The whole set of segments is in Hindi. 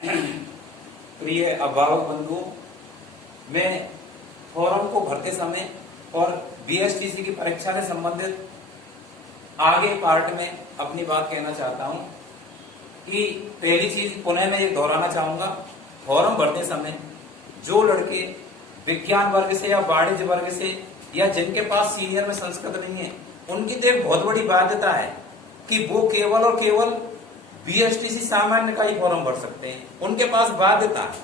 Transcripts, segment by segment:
प्रिय अभिभावक बंधुओं, मैं फॉर्म को भरते समय और बीएसटीसी की परीक्षा से संबंधित आगे पार्ट में अपनी बात कहना चाहता हूं कि पहली चीज पुनः मैं ये दोहराना चाहूंगा। फॉर्म भरते समय जो लड़के विज्ञान वर्ग से या वाणिज्य वर्ग से या जिनके पास सीनियर में संस्कृत नहीं है, उनकी तो एक बहुत बड़ी बाध्यता है कि वो केवल और केवल बीएसटीसी सामान्य का ही फॉर्म भर सकते हैं, उनके पास बाध्यता है।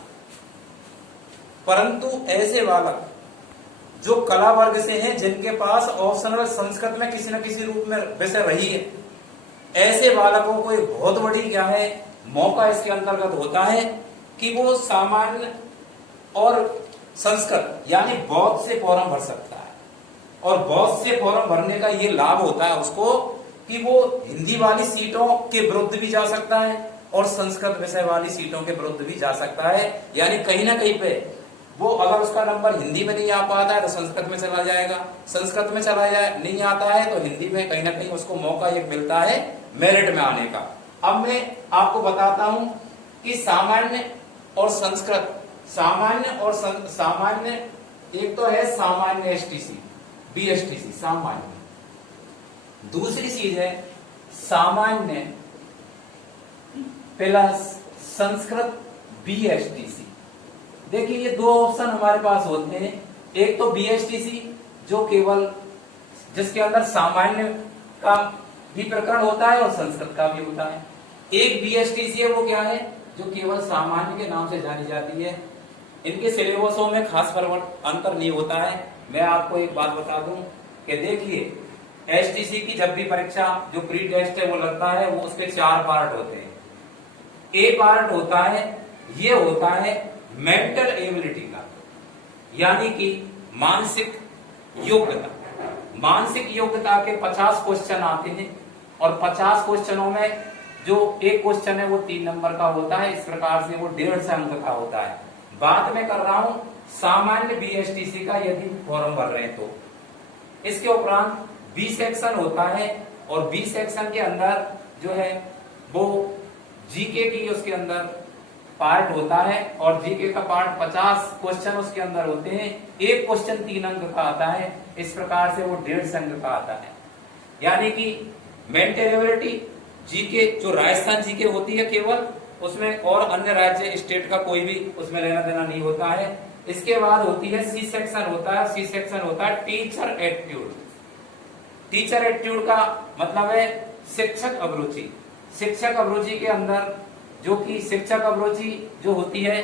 परंतु ऐसे बालक जो कला वर्ग से हैं, जिनके पास ऑप्शनल संस्कृत में किसी न किसी रूप में विषय रही है, ऐसे बालकों को एक बहुत बड़ी क्या है मौका इसके अंतर्गत होता है कि वो सामान्य और संस्कृत यानी बौद्ध से फॉर्म भर सकता है। और बौद्ध से फॉर्म भरने का ये लाभ होता है उसको कि वो हिंदी वाली सीटों के विरुद्ध भी जा सकता है और संस्कृत विषय वाली सीटों के विरुद्ध भी जा सकता है। यानी कहीं ना कहीं पे वो अगर उसका नंबर हिंदी में नहीं आ पाता है तो संस्कृत में चला जाएगा, संस्कृत में चला जाए नहीं आता है तो हिंदी में कहीं ना कहीं उसको मौका एक मिलता है मेरिट में आने का। अब मैं आपको बताता हूं कि सामान्य और संस्कृत, सामान्य एक तो है सामान्य एसटीसी बीएसटीसी सामान्य, दूसरी चीज है सामान्य प्लस संस्कृत बीएसटीसी। देखिए ये दो ऑप्शन हमारे पास होते हैं, एक तो बीएसटीसी जो केवल जिसके अंदर सामान्य का भी प्रकरण होता है और संस्कृत का भी होता है। एक बीएसटीसी है वो क्या है जो केवल सामान्य के नाम से जानी जाती है। इनके सिलेबसों में खास अंतर नहीं होता है। मैं आपको एक बात बता दूं कि देखिए एसटीसी की जब भी परीक्षा जो प्री टेस्ट है वो लगता है, वो उसके 4 पार्ट होते हैं। ए पार्ट होता है, ये होता है मेंटल एबिलिटी का, यानी कि मानसिक योग्यता। मानसिक योग्यता के 50 क्वेश्चन आते हैं और 50 क्वेश्चनों में जो एक क्वेश्चन है वो 3 नंबर का होता है। इस प्रकार से वो 150 अंक का होता है। बात मैं कर रहा हूं सामान्य बीएसटीसी का, यदि फॉर्म भर रहे हैं तो इसके उपरांत बी सेक्शन होता है और बी सेक्शन के अंदर जो है वो जीके की उसके अंदर पार्ट होता है और जीके का पार्ट 50 क्वेश्चन उसके अंदर होते हैं। एक क्वेश्चन 3 अंक का आता है। इस प्रकार से वो 150 अंक का आता है। यानी कि मेंटल एबिलिटी जीके जो राजस्थान जीके होती है केवल, उसमें और अन्य राज्य स्टेट का कोई भी उसमें लेना देना नहीं होता है। इसके बाद होती है सी सेक्शन होता है। सी सेक्शन होता है टीचर एप्टीट्यूड। टीचर एप्टीट्यूड का मतलब है शिक्षक अभिरुचि। शिक्षक अभिरुचि के अंदर जो कि शिक्षक अभिरुचि जो होती है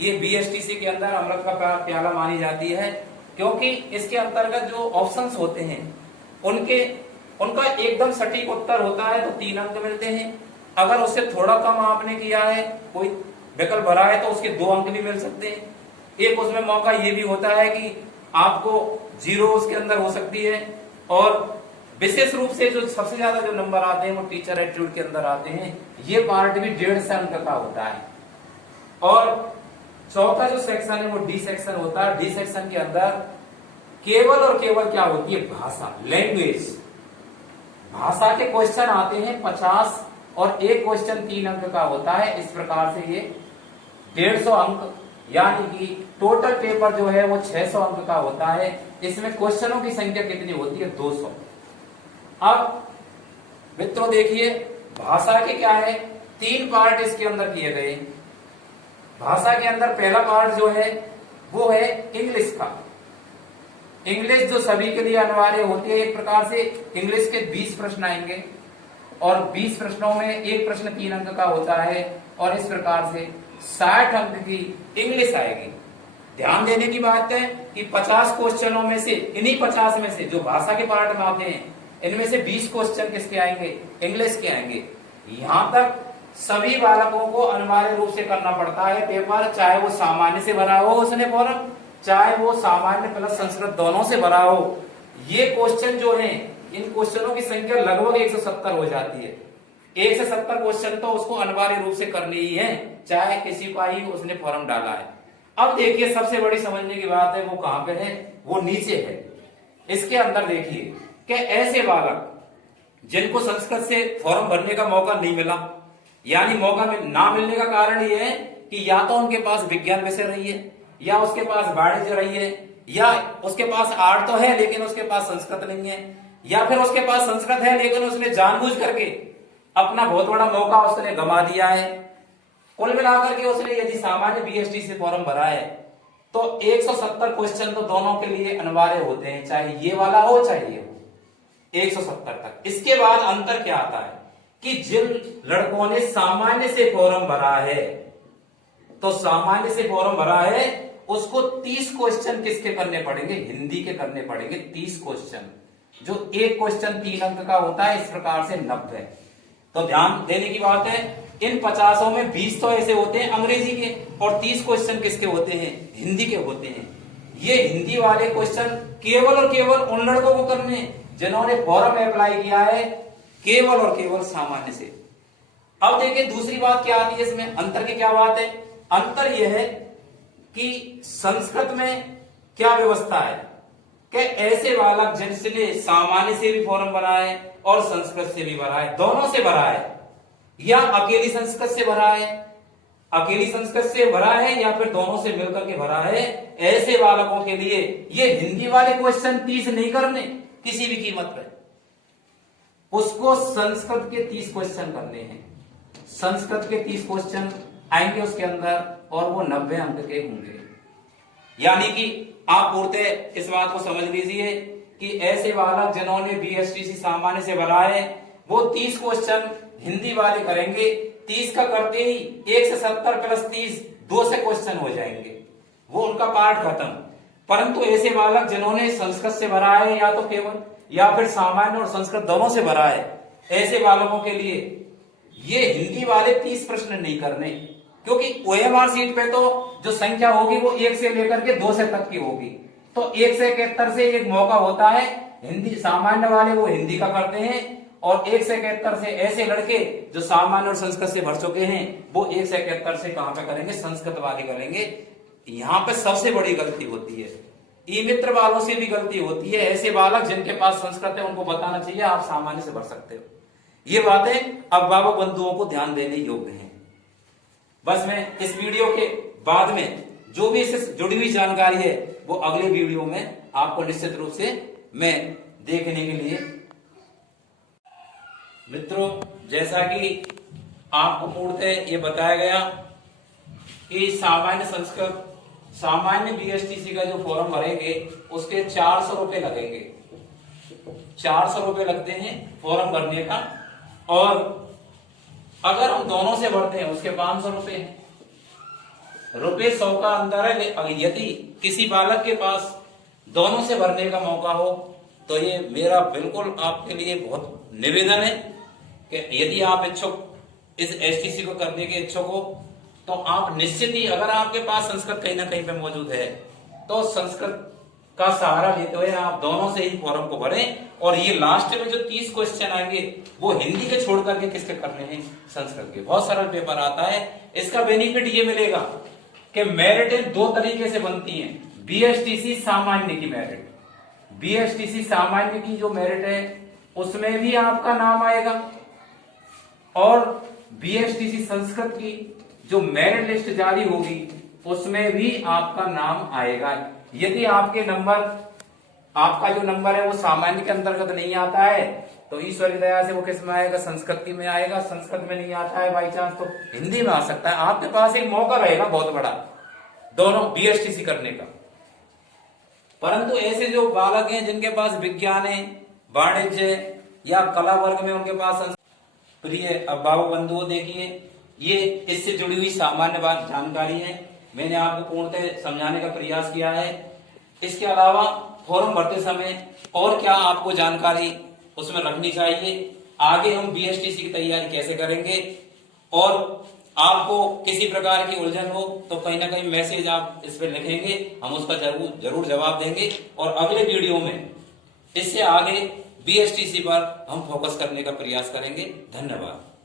ये बीएसटीसी के अंदर अमृत का प्याला मानी जाती है, क्योंकि इसके अंतर्गत जो ऑप्शंस होते हैं उनका एकदम सटीक उत्तर होता है तो 3 अंक मिलते हैं। अगर उससे थोड़ा कम आपने किया है, कोई विकल्प भरा है, तो उसके 2 अंक भी मिल सकते हैं। एक उसमें मौका ये भी होता है कि आपको 0 उसके अंदर हो सकती है। और विशेष रूप से जो सबसे ज्यादा जो नंबर आते हैं वो टीचर एप्टीट्यूड के अंदर आते हैं। ये पार्ट भी 150 अंक का होता है। और चौथा जो सेक्शन है वो डी सेक्शन होता है। डी सेक्शन के अंदर केवल और केवल क्या होती है भाषा, लैंग्वेज। भाषा के क्वेश्चन आते हैं 50 और एक क्वेश्चन 3 अंक का होता है। इस प्रकार से ये 150 अंक, यानी कि टोटल पेपर जो है वो 600 अंक का होता है। इसमें क्वेश्चनों की संख्या कितनी होती है 200। अब मित्रों देखिए भाषा के क्या है 3 पार्ट इसके अंदर किए गए। भाषा के अंदर पहला पार्ट जो है वो है इंग्लिश का। इंग्लिश जो सभी के लिए अनिवार्य होती है। एक प्रकार से इंग्लिश के 20 प्रश्न आएंगे और 20 प्रश्नों में एक प्रश्न 3 अंक का होता है और इस प्रकार से 60 अंक की इंग्लिश आएगी। ध्यान देने की बात है कि 50 क्वेश्चनों में से, इन्हीं 50 में से जो भाषा के पार्ट में आते हैं, इनमें से 20 क्वेश्चन किसके आएंगे, इंग्लिश के आएंगे। यहां तक सभी बालकों को अनिवार्य रूप से करना पड़ता है पेपर, चाहे वो सामान्य से भरा हो उसने फॉर्म, चाहे वो सामान्य प्लस संस्कृत दोनों से भरा हो। ये क्वेश्चन जो है, इन क्वेश्चनों की संख्या लगभग 170 हो जाती है। 170 क्वेश्चन तो उसको अनिवार्य रूप से करनी ही है, चाहे किसी का ही उसने फॉर्म डाला है। अब देखिए सबसे बड़ी समझने की बात है वो कहां पे है, वो नीचे है। इसके अंदर देखिए कि ऐसे बालक जिनको संस्कृत से फॉर्म भरने का मौका नहीं मिला यानी मौका ना मिलने का कारण यह है कि या तो उनके पास विज्ञान विषय रही है, या उसके पास वाणिज्य रही है, या उसके पास आर्ट तो है लेकिन उसके पास संस्कृत नहीं है, या फिर उसके पास संस्कृत है लेकिन उसने जानबूझ करके अपना बहुत बड़ा मौका उसने गंवा दिया है। कुल मिलाकर के उसने यदि सामान्य बीएसटी से फॉर्म भरा है तो 170 क्वेश्चन तो दोनों के लिए अनिवार्य होते हैं, चाहे ये वाला हो चाहे ये हो, 170 तक। इसके बाद अंतर क्या आता है कि जिन लड़कों ने सामान्य से फॉर्म भरा है, तो सामान्य से फॉर्म भरा है उसको 30 क्वेश्चन किसके करने पड़ेंगे, हिंदी के करने पड़ेंगे। 30 क्वेश्चन, जो एक क्वेश्चन 3 अंक का होता है, इस प्रकार से 90। तो ध्यान देने की बात है, इन 50 में 20 तो ऐसे होते हैं अंग्रेजी के, और 30 क्वेश्चन किसके होते हैं, हिंदी के होते हैं। ये हिंदी वाले क्वेश्चन केवल और केवल उन लड़कों को करने जिन्होंने फॉर्म अप्लाई किया है केवल और केवल सामान्य से। अब देखिए दूसरी बात क्या आती है इसमें, अंतर की क्या बात है। अंतर यह है कि संस्कृत में क्या व्यवस्था है कि ऐसे बालक जिसने सामान्य से भी फॉर्म भरा है और संस्कृत से भी भरा है, दोनों से भरा है, या अकेली संस्कृत से भरा है, अकेली संस्कृत से भरा है, या फिर दोनों से मिलकर के भरा है, ऐसे बालकों के लिए ये हिंदी वाले क्वेश्चन 30 नहीं करने किसी भी कीमत पर, उसको संस्कृत के 30 क्वेश्चन करने हैं। संस्कृत के 30 क्वेश्चन आएंगे उसके अंदर और वो 90 अंक के होंगे। यानी कि आप पूर्णतः इस बात को समझ लीजिए कि ऐसे बालक जिन्होंने बीएसटीसी सामान्य से भरा है वो 30 क्वेश्चन हिंदी वाले करेंगे। 30 का करते ही 1 से 70 प्लस 30 2 से क्वेश्चन हो जाएंगे, वो उनका पार्ट खत्म। परंतु ऐसे बालक जिन्होंने संस्कृत से भरा है या तो केवल या फिर सामान्य और संस्कृत दोनों से भरा है, ऐसे बालकों के लिए ये हिंदी वाले 30 प्रश्न नहीं करने, क्योंकि ओएमआर सीट पे तो जो संख्या होगी वो 1 से लेकर के 2 से तक की होगी। तो 1 से 71 से एक मौका होता है, हिंदी सामान्य वाले वो हिंदी का करते हैं, और 1 से 71 से ऐसे लड़के जो सामान्य और संस्कृत से भर चुके हैं वो 1 से 71 से कहां पे करेंगे, संस्कृत वाले करेंगे। यहां पे सबसे बड़ी गलती होती है, ई मित्र वालों से भी गलती होती है। ऐसे बालक जिनके पास संस्कृत है उनको बताना चाहिए आप सामान्य से भर सकते हो। ये बातें अभिभावक बंधुओं को ध्यान देने योग्य हैं। बस मैं इस वीडियो के बाद में जो भी इससे जुड़ी हुई जानकारी है वो अगले वीडियो में आपको निश्चित रूप से मैं देखने के लिए। मित्रों, जैसा कि आपको पूर्णतः ये बताया गया कि सामान्य बीएसटीसी का जो फॉर्म भरेंगे उसके 400 रुपए लगेंगे। 400 रुपए लगते हैं फॉर्म भरने का, और अगर हम दोनों से भरते हैं उसके 500 रुपए हैं। रुपए 100 का अंतर है। यदि किसी बालक के पास दोनों से भरने का मौका हो तो ये मेरा बिल्कुल आपके लिए बहुत निवेदन है कि यदि आप इच्छुक इस एसटीसी को करने के इच्छुक हो तो आप निश्चित ही, अगर आपके पास संस्कृत कहीं ना कहीं पे मौजूद है तो संस्कृत का सहारा लेते हुए आप दोनों से ही फॉर्म को भरें। और ये लास्ट में जो 30 क्वेश्चन आएंगे वो हिंदी के छोड़ करके किसके करने हैं, संस्कृत के। बहुत सरल पेपर आता है। इसका बेनिफिट ये मिलेगा कि मेरिटें 2 तरीके से बनती हैं। बीएसटीसी सामान्य की मेरिट, बीएसटीसी सामान्य की जो मेरिट है उसमें भी आपका नाम आएगा, और बीएसटीसी संस्कृत की जो मेरिट लिस्ट जारी होगी उसमें भी आपका नाम आएगा। यदि आपके नंबर, आपका जो नंबर है वो सामान्य के अंतर्गत नहीं आता है तो ईश्वर की दया से वो किस में आएगा, संस्कृत में आएगा। संस्कृत में नहीं आता है बाई चांस तो हिंदी में आ सकता है। आपके पास एक मौका रहेगा बहुत बड़ा दोनों बीएसटीसी करने का। परंतु ऐसे जो बालक हैं जिनके पास विज्ञान है, वाणिज्य या कला वर्ग में उनके पास, प्रिय अभिभावक बंधुओं देखिए ये इससे जुड़ी हुई सामान्य बात जानकारी है, मैंने आपको पूर्णतः समझाने का प्रयास किया है। इसके अलावा फॉर्म भरते समय और क्या आपको जानकारी उसमें रखनी चाहिए, आगे हम बीएसटीसी की तैयारी कैसे करेंगे, और आपको किसी प्रकार की उलझन हो तो कहीं ना कहीं मैसेज आप इस पर लिखेंगे, हम उसका जरूर जवाब देंगे। और अगले वीडियो में इससे आगे बीएसटीसी पर हम फोकस करने का प्रयास करेंगे। धन्यवाद।